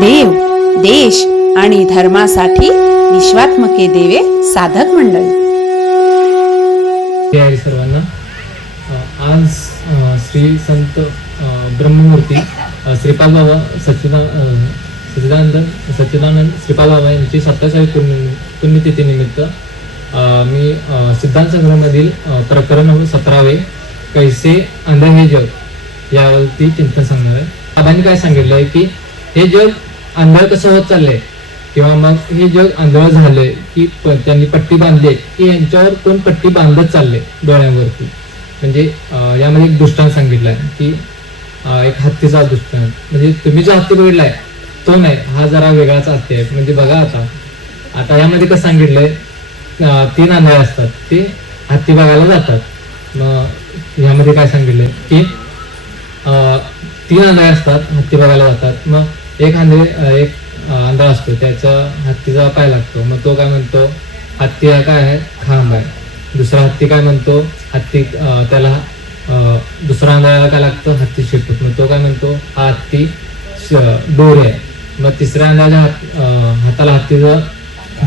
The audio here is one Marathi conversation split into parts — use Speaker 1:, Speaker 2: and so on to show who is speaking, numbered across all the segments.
Speaker 1: देव देश आणि धर्मासाठी विश्वात्मके देवे साधक मंडळी.
Speaker 2: ते सर्वांना. आज श्री संत ब्रह्ममूर्ती श्रीपाल बाबा सच्चिदा सच्चिदानंद सच्चिदानंद श्रीपाल बाबा यांची सत्ताशाही पुण्य पुण्यतिथीनिमित्त मी सिद्धांत संग्रहामधील प्रकरण सतरावे कैसे अंध हे जग यावरती चिंतन सांगणार आहे. बाबांनी काय सांगितलं आहे की हे जग आंधळ कसं होत चाललंय? किंवा मग हे जग आंधळ झालंय की प- त्यांनी पट्टी बांधली आहे, की यांच्यावर कोण पट्टी बांधत चालले डोळ्यांवरती? म्हणजे यामध्ये एक दृष्टांत सांगितलाय की एक हत्तीचा दृष्टांत. म्हणजे तुम्ही जो हत्ती बघितलाय तो नाही हा जरा वेगळाच हत्ती आहे. म्हणजे बघा आता. आता यामध्ये कसं सांगितलंय तीन आंधळे असतात. ते हत्ती बघायला जातात. मग यामध्ये काय सांगितलंय की तीन आंधळे असतात हत्ती बघायला जातात. मग एक आंधळे एक आंधळा असतो त्याचा हत्तीचा पाय लागतो मग तो काय म्हणतो हत्ती हा काय आहे? खांब आहे. दुसरा हत्ती काय म्हणतो हत्ती त्याला दुसरा आंधळ्याला काय लागतं? हत्ती शिकतो मग तो काय म्हणतो हा हत्ती श- आहे. मग तिसऱ्या आंधळ्याच्या हात हाताला हत्तीचं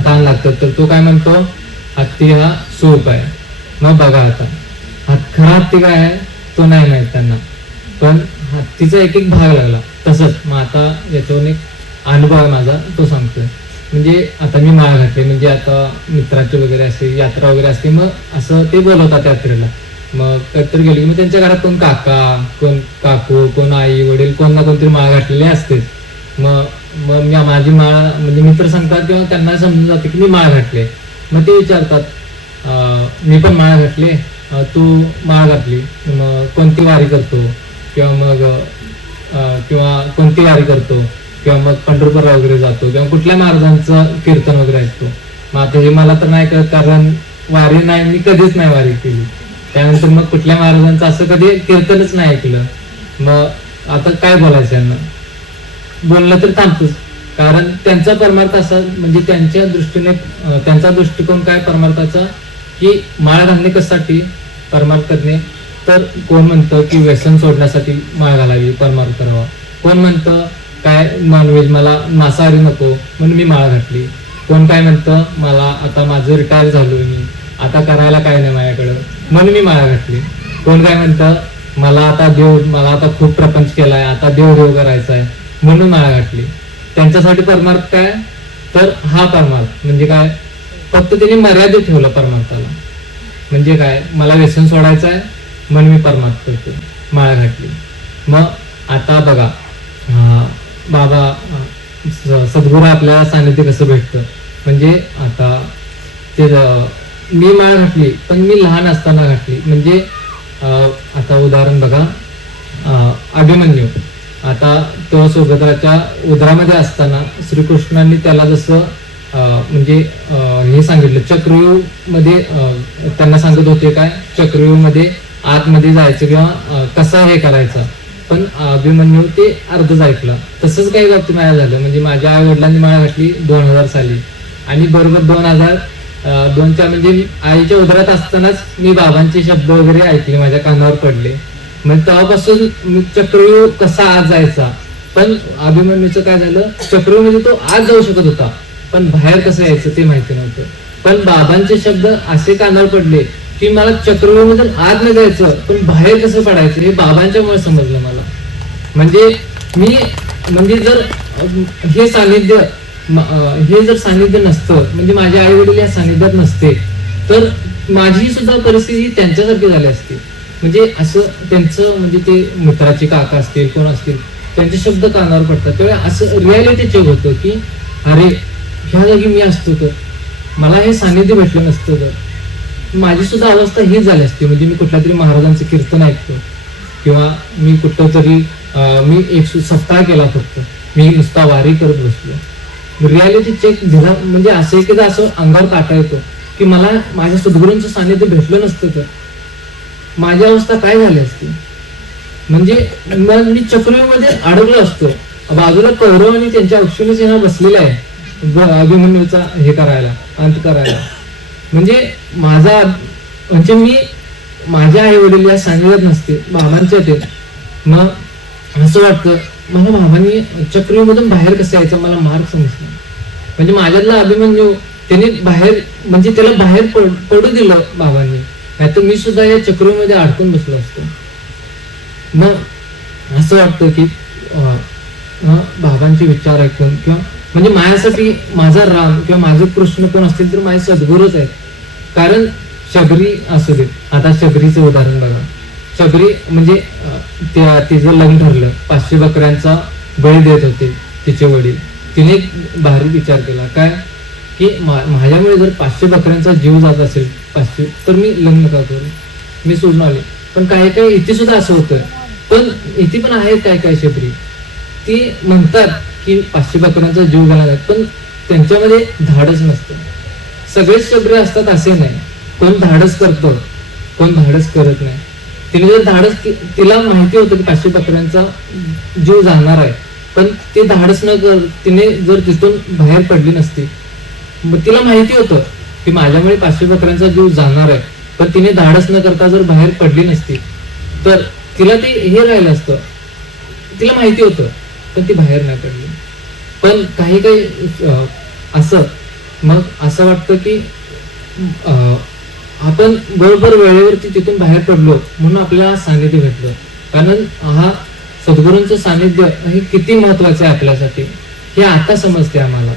Speaker 2: कान लागतं तर तो काय म्हणतो हत्ती हा सूप आहे. मग बघा आता हात खरा हत्ती काय आहे? तो नाही माहीत त्यांना. पण हत्तीचा एक एक भाग लागला. तसंच मग आता याच्यावर एक अनुभव आहे माझा तो सांगतोय. म्हणजे आता मी माळ घातली म्हणजे आता मित्राची वगैरे असते यात्रा वगैरे असते मग असं ते बोलवतात यात्रेला. मग कधीतरी गेली की मग त्यांच्या घरात कोण काका कोण काकू कोण आई वडील कोण ना कोणतरी माळ घातलेले असते. मग मग मी माझी माळ म्हणजे मित्र सांगतात किंवा त्यांना समजून जाते की मी माळ घातले मग ते विचारतात मी पण माळ घातली तू माळ घातली. मग कोणती वारी करतो? किंवा मग किंवा कोणती वारी करतो किंवा मग पंढरपूरला वगैरे जातो किंवा कुठल्या महाराजांचं कीर्तन वगैरे ऐकतो. मग आता हे मला तर नाही कळत कारण वारी नाही मी कधीच नाही वारी केली. त्यानंतर मग कुठल्या महाराजांचं असं कधी कीर्तनच नाही ऐकलं. मग आता काय बोलायचं यांना? बोललं तर थांबतोच. कारण त्यांचा परमार्थ असा म्हणजे त्यांच्या दृष्टीने त्यांचा दृष्टिकोन काय परमार्थाचा की माळ घालणे कशासाठी परमार्थ करणे तर कोण म्हणतं की व्यसन सोडण्यासाठी माळ घालावी परमार्थ करावा? कोण म्हणतं काय नॉनव्हेज मला मांसाहारी नको म्हणून मी माळ घातली. कोण काय म्हणतं मला आता माझं रिटायर झालो मी आता करायला काय नाही माझ्याकडं म्हणून मी माळ घातली. कोण काय म्हणतं मला आता देव मला आता खूप प्रपंच केलाय आता देव देव करायचा आहे म्हणून माळा घातली. त्यांच्यासाठी परमार्थ काय? तर हा परमार्थ म्हणजे काय? फक्त त्यांनी मर्यादित ठेवलं परमार्थाला. म्हणजे काय? मला व्यसन सोडायचं आहे म्हणून मी परमार्थ करतो माळा घातली. मग आता बघा बाबा अं, आपल्याला सद्गुरू सानिध्य कसं भेटतं? म्हणजे आता ते मी माळ घातली पण मी लहान असताना घातली. म्हणजे आता उदाहरण बघा अभिमन्यू. आता तो सुभद्राच्या उदरामध्ये असताना श्रीकृष्णांनी त्याला जसं म्हणजे हे सांगितलं चक्रव्यूहमध्ये त्यांना सांगत होते काय? चक्रव्यूहमध्ये आतमध्ये जायचं किंवा कसा हे करायचा. पण अभिमन्यू ते अर्धच ऐकलं. तसंच काही बाबतीत माझ्या झालं. म्हणजे माझ्या आई वडिलांनी मला घातली दोन हजार साली. आणि बरोबर दोन हजार दोन दोनच्या म्हणजे आईच्या उदरात असतानाच मी बाबांचे शब्द वगैरे ऐकले. माझ्या कानावर पडले. मग तेव्हापासून मी चक्रव्यूह कसा आज जायचा? पण अभिमन्यूचं काय झालं? चक्रव्यूह म्हणजे तो आज जाऊ शकत होता. पण बाहेर कसं यायचं ते माहिती नव्हतं. पण बाबांचे शब्द असे कानावर पडले. की मला चक्रव्यूहमधून आत न जायचं पण बाहेर कसं पडायचं हे बाबांच्यामुळे समजलं मला. म्हणजे मी म्हणजे जर हे सानिध्य हे जर सानिध्य नसतं म्हणजे माझे आई वडील या सानिध्यात नसते तर माझी सुद्धा परिस्थिती त्यांच्यासारखी झाली असती. म्हणजे असं त्यांचं म्हणजे ते मित्राचे काका असतील कोण असतील त्यांचे शब्द कानावर पडतात. त्यावेळी असं रियालिटी चेक होतं की अरे ह्या जागी मी असतो तर मला हे सानिध्य भेटलं नसतं तर. माझी सुद्धा अवस्था हीच झाली असती. म्हणजे मी कुठल्या तरी महाराजांचं कीर्तन ऐकतो. किंवा मी कुठं तरी मी एक सप्ताह केला फक्त. मी नुसता वारी करत बसलो. रियालिटी चेक दिला म्हणजे असं एकदा असं अंगावर काटा येतो की मला माझ्या सद्गुरूंचं सानिध्य भेटलं नसतं तर. माझी अवस्था काय झाली असती? म्हणजे मग मी चक्रव्यूहमध्ये अडकलो असतो. बाजूला कौरव आणि त्यांच्या अक्षुणी सेना बसलेल्या आहे अभिमन्यूचा हे करायला अंत करायला. म्हणजे माझा म्हणजे मी माझ्या आई वडील या सांगत नसते बाबांच्या ते मग असं वाटतं मला बाबांनी चक्रीमधून बाहेर कसं यायचं मला मार्ग समजला म्हणजे माझ्यातला अभिमन्यू त्याने बाहेर म्हणजे त्याला बाहेर पड- पडू दिलं बाबांनी. नाहीतर मी सुद्धा या चक्रीमध्ये अडकून बसलो असतो. मग असं वाटतं की बाबांचे विचार ऐकून किंवा म्हणजे माझ्यासाठी माझा राम किंवा माझे कृष्ण कोण असतील तर माझे सद्गुरूच आहेत. कारण शबरी असू दे. आता शबरीचं उदाहरण बघा. शबरी म्हणजे त्या तिचं लग्न ठरलं. पाचशे बकऱ्यांचा बळी देत होते तिचे वडील. तिने एक भारी विचार केला. काय? की मा- माझ्यामुळे जर पाचशे बकऱ्यांचा जीव जात असेल पाचशे तर मी लग्न का करू? मी सोडून आले. पण काही काही इथे सुद्धा असं होतं पण इथे पण आहेत काय काय शबरी? ती म्हणतात की पाचशे बकऱ्यांचा जीव घालणार पण त्यांच्यामध्ये धाडस नसतं. सगळेच शबरी असतात असे नाही. कोण धाडस करतो कोण धाडस करत नाही. तिने जर धाडस तिला माहिती होतं की पाचशे बकऱ्यांचा जीव जाणार आहे पण ते धाडस न कर तिने जर तिथून बाहेर पडली नसती मग तिला माहिती होतं की माझ्यामुळे पाचशे बकऱ्यांचा जीव जाणार आहे पण तिने धाडस न करता जर बाहेर पडली नसती तर तिला ते हे राहिलं असतं. तिला माहिती होतं पण ती बाहेर नाही पडली. पण काही काही असं. मग असं वाटतं की अं, आपण बरोबर वेळेवरती तिथून बाहेर पडलो म्हणून आपल्याला सानिध्य भेटलं. कारण हा सद्गुरूंचं सानिध्य हे किती महत्वाचं आहे आपल्यासाठी हे आता समजते आम्हाला.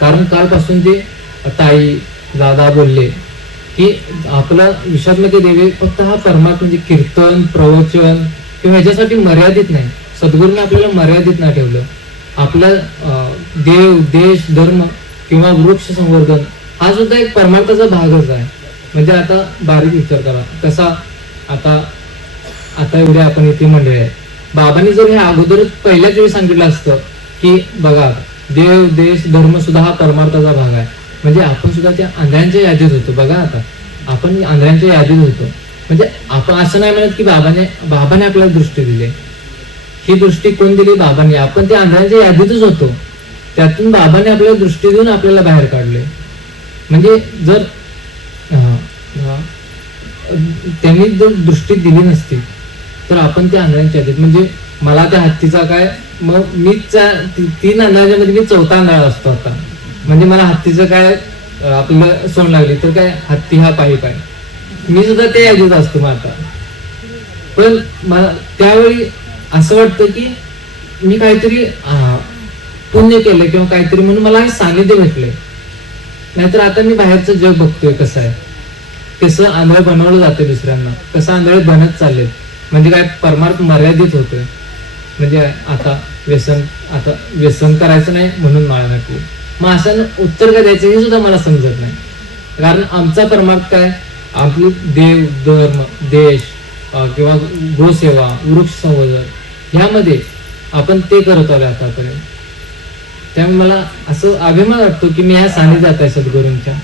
Speaker 2: कारण कालपासून जे ताई दादा बोलले की आपला विषात्मक देवे फक्त हा परमात्मा म्हणजे कीर्तन प्रवचन किंवा ह्याच्यासाठी मर्यादित नाही. सद्गुरूने आपल्याला मर्यादित नाही ठेवलं. आपला देव देश धर्म किंवा वृक्ष संवर्धन हा सुद्धा एक परमार्थाचा भागच आहे. म्हणजे आता बारीक विचार करा. कसा आता आता एवढे आपण इथे मंडळी आहे. बाबांनी जर हे अगोदरच पहिल्याच वेळी सांगितलं असतं की बघा देव देश धर्म सुद्धा हा परमार्थाचा भाग आहे. म्हणजे आपण सुद्धा त्या आंधळ्यांच्या यादीत होतो. बघा आता आपण आंधळ्यांच्या यादीत होतो. म्हणजे आपण असं नाही म्हणत की बाबाने बाबाने आपल्याला दृष्टी दिली. ही दृष्टी कोण दिली? बाबांनी. आपण त्या आंधळ्यांच्या यादीतच होतो. त्यातून बाबाने आपल्याला दृष्टी देऊन आपल्याला बाहेर काढले. म्हणजे जर त्यांनी जर दृष्टी दिली नसती तर आपण त्या आंधळ्यांच्या यादीत म्हणजे मला त्या हत्तीचा काय मग मी तीन आंधळ्याच्या मी चौथा आंधळा असतो आता. म्हणजे मला हत्तीचं काय आपल्याला सोन लागली तर काय हत्ती हा पायी पाय. मी सुद्धा त्या यादीत असतो मग आता. पण मला त्यावेळी असं वाटतं की मी काहीतरी पुण्य केलं किंवा काहीतरी म्हणून मला हे सानिध्य भेटले नाहीतर आता मी बाहेरचं जग बघतोय कसं आहे. कसं आंधळ बनवलं जाते दुसऱ्यांना. कसं आंधळ बनत चालले म्हणजे काय परमार्थ मर्यादित होतोय. म्हणजे आता व्यसन आता व्यसन करायचं नाही म्हणून माळ घातली मग असं उत्तर काय द्यायचं हे सुद्धा मला समजत नाही. कारण आमचा परमार्थ काय? आपली देव धर्म देश किंवा गोसेवा वृक्ष संवर्धन ह्यामध्ये आपण ते करत आलो आतापर्यंत. त्यामुळे मला असं अभिमान वाटतो की मी ह्या सानिध्यात आहे सद्गुरूंच्या.